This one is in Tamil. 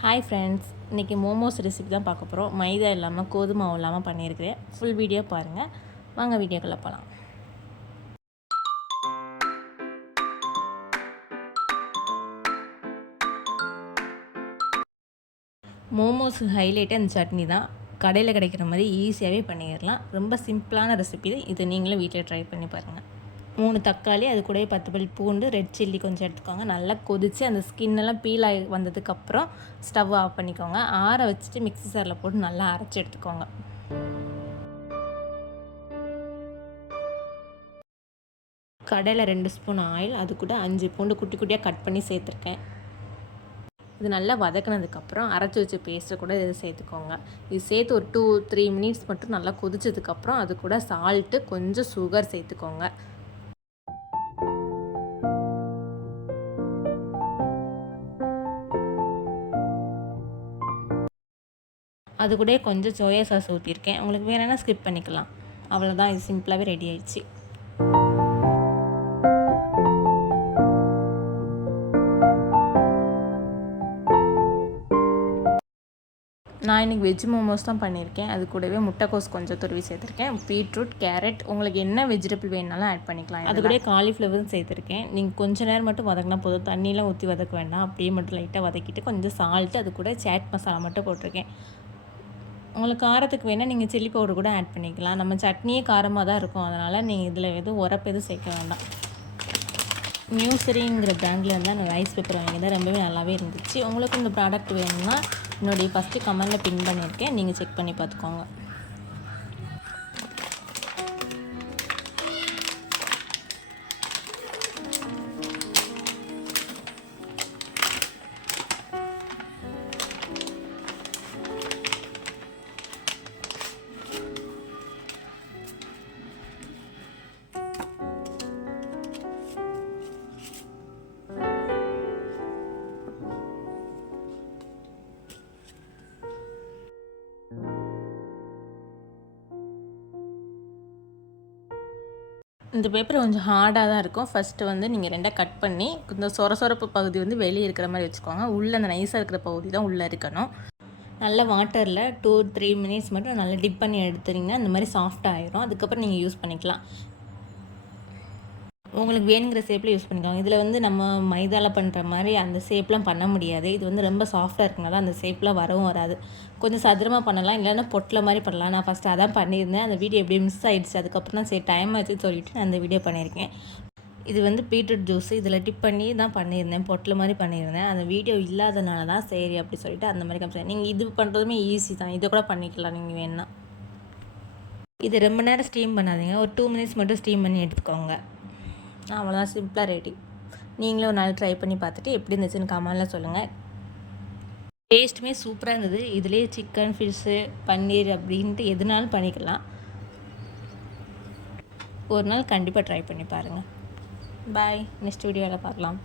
ஹாய் ஃப்ரெண்ட்ஸ், இன்றைக்கி மோமோஸ் ரெசிபி தான் பார்க்க போகிறோம். மைதா இல்லாமல் கோதுமை மாவு இல்லாமல் பண்ணியிருக்கிறேன். ஃபுல் வீடியோ பாருங்கள். வாங்க வீடியோக்குள்ளே போகலாம். மோமோஸ் ஹைலைட்டே அந்த சட்னி தான். கடையில் கிடைக்கிற மாதிரி ஈஸியாகவே பண்ணிடலாம். ரொம்ப சிம்பிளான ரெசிபி இது. நீங்களும் வீட்டில் ட்ரை பண்ணி பாருங்கள். 3 தக்காளி, அது கூட 10 பல் பூண்டு, ரெட் சில்லி கொஞ்சம் எடுத்துக்கோங்க. நல்லா கொதித்து அந்த ஸ்கின்னெல்லாம் பீல் ஆகி வந்ததுக்கப்புறம் ஸ்டவ் ஆஃப் பண்ணிக்கோங்க. ஆற வச்சுட்டு மிக்ஸி ஜாரில் போட்டு நல்லா அரைச்சி எடுத்துக்கோங்க. கடையில் 2 ஸ்பூன் ஆயில், அது கூட 5 பூண்டு குட்டி குட்டியாக கட் பண்ணி சேர்த்துருக்கேன். இது நல்லா வதக்கினதுக்கப்புறம் அரைச்சி வச்ச பேஸ்ட்டை கூட இது சேர்த்துக்கோங்க. இது சேர்த்து ஒரு 2-3 மினிட்ஸ் மட்டும் நல்லா கொதிச்சதுக்கப்புறம் அது கூட சால்ட்டு, கொஞ்சம் சுகர் சேர்த்துக்கோங்க. அது கூட கொஞ்சம் சோயா சாஸ் ஊற்றிருக்கேன். உங்களுக்கு வேணும்னா ஸ்கிப் பண்ணிக்கலாம். அவ்வளோதான், இது சிம்பிளாகவே ரெடி ஆயிடுச்சு. நான் இன்றைக்கி வெஜ் மோமோஸ் தான் பண்ணியிருக்கேன். அது கூடவே முட்டைக்கோஸ் கொஞ்சம் துருவி சேர்த்துருக்கேன். பீட்ரூட், கேரட், உங்களுக்கு என்ன வெஜிடபிள் வேணுனாலும் ஆட் பண்ணிக்கலாம். அது கூட காலிஃப்ளவரும் சேர்த்துருக்கேன். நீங்கள் கொஞ்சம் நேரம் மட்டும் வதக்கினா போதும், தண்ணியெலாம் ஊற்றி வதக்க வேண்டாம். அப்படியே மட்டும் லைட்டாக வதக்கிட்டு கொஞ்சம் சால்ட்டு, அது கூட சாட் மசாலா மட்டும் போட்டிருக்கேன். உங்களுக்கு காரத்துக்கு வேணால் நீங்கள் சில்லி பவுடர் கூட ஆட் பண்ணிக்கலாம். நம்ம சட்னியே காரமாக தான் இருக்கும், அதனால் நீங்கள் இதில் எதுவும் உரப்பு எதுவும் சேர்க்க வேண்டாம். நியூசரிங்கிற பிராண்டில் இருந்தால் நான் ரைஸ் பேப்பர் வாங்கியிருந்தேன். ரொம்பவே நல்லாவே இருந்துச்சு. உங்களுக்கு இந்த ப்ராடக்ட் வேணும்னா என்னுடைய ஃபஸ்ட்டு கமெண்டில் பின் பண்ணியிருக்கேன், நீங்கள் செக் பண்ணி பார்த்துக்கோங்க. இந்த பேப்பர் கொஞ்சம் ஹார்டாக தான் இருக்கும். ஃபஸ்ட்டு வந்து நீங்கள் 2 கட் பண்ணி இந்த சொரப்பு பகுதி வந்து வெளியே இருக்கிற மாதிரி வச்சுக்கோங்க. உள்ளே அந்த நைஸாக இருக்கிற பகுதி தான் உள்ளே இருக்கணும். நல்ல வாட்டரில் 2-3 மினிட்ஸ் மட்டும் நல்லா டிப் பண்ணி எடுத்துட்டிங்கன்னா இந்த மாதிரி சாஃப்டாக ஆயிரும். அதுக்கப்புறம் நீங்கள் யூஸ் பண்ணிக்கலாம். உங்களுக்கு வேணுங்கிற ஷேப்பில் யூஸ் பண்ணிக்கோங்க. இதில் வந்து நம்ம மைதாவில் பண்ணுற மாதிரி அந்த ஷேப்லாம் பண்ண முடியாது. இது வந்து ரொம்ப சாஃப்டாக இருக்குனால அந்த ஷேப்லாம் வரவும் வராது. கொஞ்சம் சதுரமாக பண்ணலாம், இல்லைன்னா பொட்டில் மாதிரி பண்ணலாம். நான் ஃபஸ்ட்டு அதான் பண்ணியிருந்தேன். அந்த வீடியோ எப்படி மிஸ் ஆகிடுச்சு. அதுக்கப்புறம் தான் சரி டைம் ஆச்சுன்னு சொல்லிவிட்டு நான் அந்த வீடியோ பண்ணியிருக்கேன். இது வந்து பீட்ரூட் ஜூஸ் இதில் டிப் பண்ணி தான் பண்ணியிருந்தேன். பொட்டில் மாதிரி பண்ணியிருந்தேன். அந்த வீடியோ இல்லாதனால தான் சரி அப்படி சொல்லிட்டு அந்த மாதிரி காமிச்சேன். நீங்கள் இது பண்ணுறதுமே ஈஸி தான். இதை கூட பண்ணிக்கலாம் நீங்கள் வேணுன்னா. இது ரொம்ப நேரம் ஸ்டீம் பண்ணாதீங்க. ஒரு 2 மினிட்ஸ் மட்டும் ஸ்டீம் பண்ணி எடுத்துக்கோங்க. அவ்வளோதான், சிம்பிளாக ரெடி. நீங்களும் ஒரு நாள் ட்ரை பண்ணி பார்த்துட்டு எப்படி இருந்துச்சுன்னு கமெண்ட்டில் சொல்லுங்கள். டேஸ்ட்டுமே சூப்பராக இருந்தது. இதுலேயே சிக்கன், ஃபிஷ்ஷு, பன்னீர் அப்படின்ட்டு எதுனாலும் பண்ணிக்கலாம். ஒரு நாள் கண்டிப்பாக ட்ரை பண்ணி பாருங்கள். பாய். நெக்ஸ்ட் வீடியோவில் பார்க்கலாம்.